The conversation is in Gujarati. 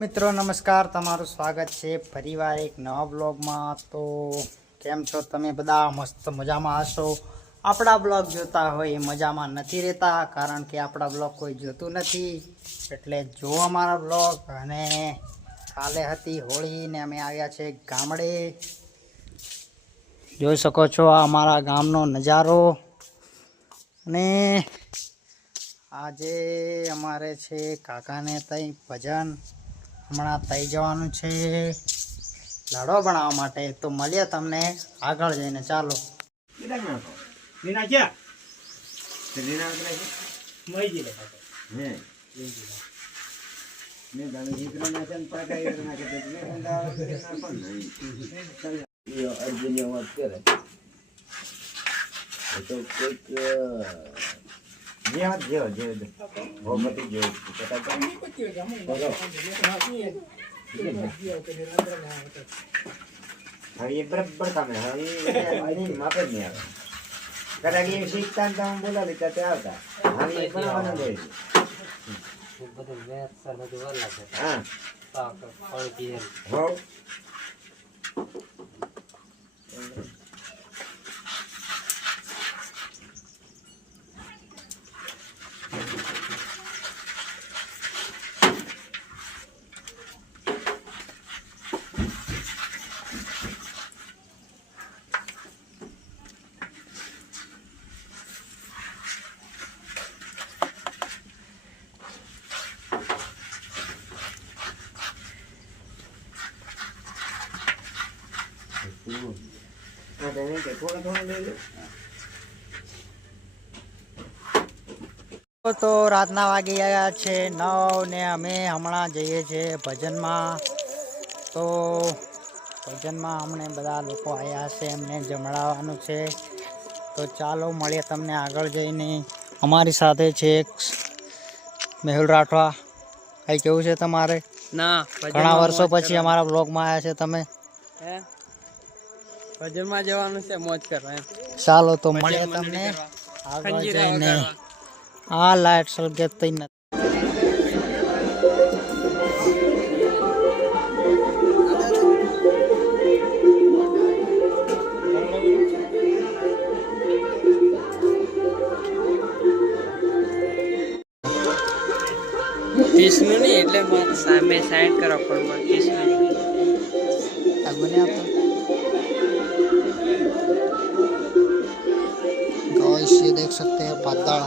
મિત્રો નમસ્કાર, તમારું સ્વાગત છે ફરીવાર એક નવા બ્લોગમાં। તો કેમ છો તમે બધા? મસ્ત મજામાં હશો। આપણા બ્લોગ જોતા હોય એ મજામાં નથી રહેતા, કારણ કે આપણા બ્લોગ કોઈ જોતું નથી। એટલે જો અમારા બ્લોગ। અને કાલે હતી હોળી ને અમે આવ્યા છે ગામડે। જોઈ શકો છો આ અમારા ગામનો નજારો। અને આજે અમારે છે કાકાને તઈ ભજન। હમણાં થઈ જવાનું છે લાડવા બનાવવા માટે। તો મળીએ તમને આગળ જઈને, ચાલો। ये बराबर काम है। ये मापे नहीं आता। कदा ये सीखता तो हम बोला लेता ते आता। हम ये बनाना दे। બધું મેચ છે બધું વાલા છે हां પાક ફળતી છે हो તો રાતના વાગી ગયા છે 9 ને અમે હમણાં જઈએ છીએ ભજનમાં। તો ભજનમાં અમને બધા લોકો આવ્યા છે, એમને જમણાવવાનું છે। તો ચાલો મળીએ તમને આગળ જઈને। અમારી સાથે છે એક મેહુલ રાઠવા। કઈ કેવું છે તમારે? ના ઘણા વર્ષો પછી અમારા બ્લોગમાં આવ્યા છે તમે। હે ભજનમાં જવાનું છે મોજ કરવા એમ। ચાલો તો મળીએ તમને આગળ જઈને। આ લાઈટ સળગે તઈ નથી। કિસનું નહીં એટલે મારે સામે સાઈડ કરો પણ કિસનું આ બને આપો गाइस ये देख सकते हैं पाताल।